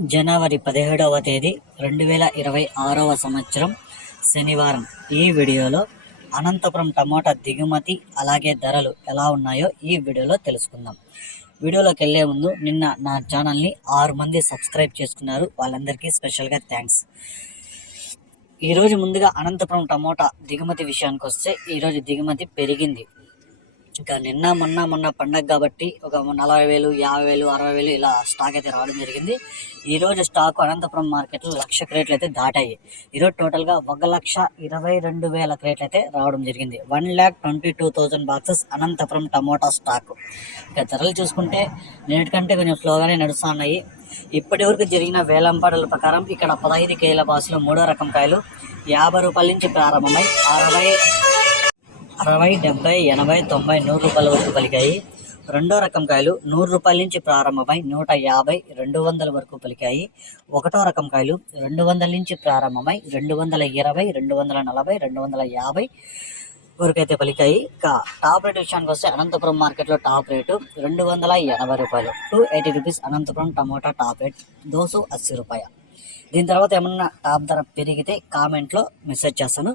జనవరి పదిహేడవ తేదీ రెండు వేల ఇరవై ఆరవ సంవత్సరం శనివారం. ఈ వీడియోలో అనంతపురం టమోటా దిగుమతి అలాగే ధరలు ఎలా ఉన్నాయో ఈ వీడియోలో తెలుసుకుందాం. వీడియోలోకి వెళ్ళే ముందు నిన్న నా ఛానల్ని ఆరు మంది సబ్స్క్రైబ్ చేసుకున్నారు. వాళ్ళందరికీ స్పెషల్గా థ్యాంక్స్. ఈరోజు ముందుగా అనంతపురం టమోటా దిగుమతి విషయానికి వస్తే ఈరోజు దిగుమతి పెరిగింది. ఇంకా నిన్న మొన్న మొన్న పండగ కాబట్టి ఒక నలభై వేలు యాభై వేలు అరవై వేలు ఇలా స్టాక్ అయితే రావడం జరిగింది. ఈరోజు స్టాక్ అనంతపురం మార్కెట్లో లక్ష క్రేట్లు అయితే దాటాయి. ఈరోజు టోటల్గా ఒక లక్ష ఇరవై రెండు వేల క్రేట్లు అయితే రావడం జరిగింది. One lakh twenty two thousand boxes Anantapuram tomato stock ఇంకా ధరలు చూసుకుంటే నేటికంటే కొంచెం స్లోగానే నడుస్తున్నాయి. ఇప్పటి వరకు జరిగిన వేలంపాటల ప్రకారం ఇక్కడ పదహైదు కేల బాసులు మూడో రకం కాయలు యాభై రూపాయల నుంచి ప్రారంభమై అరవై అరవై డెబ్బై ఎనభై తొంభై నూరు రూపాయల వరకు పలికాయి. రెండో రకం కాయలు నూరు రూపాయల నుంచి ప్రారంభమై నూట యాభై రెండు వందల వరకు పలికాయి. ఒకటో రకం కాయలు రెండు వందల నుంచి ప్రారంభమై రెండు వందల ఇరవై రెండు వందల నలభై రెండు వందల యాభై వరకు అయితే పలికాయి. కా టాప్ రేట్ విషయానికి వస్తే అనంతపురం మార్కెట్లో టాప్ రేటు రెండు వందల ఎనభై రూపాయలు. Two eighty rupees Anantapuram tomato top rate దోసు అస్సీ రూపాయ. దీని తర్వాత ఏమన్నా టాప్ ధర పెరిగితే కామెంట్లో మెసేజ్ చేస్తాను.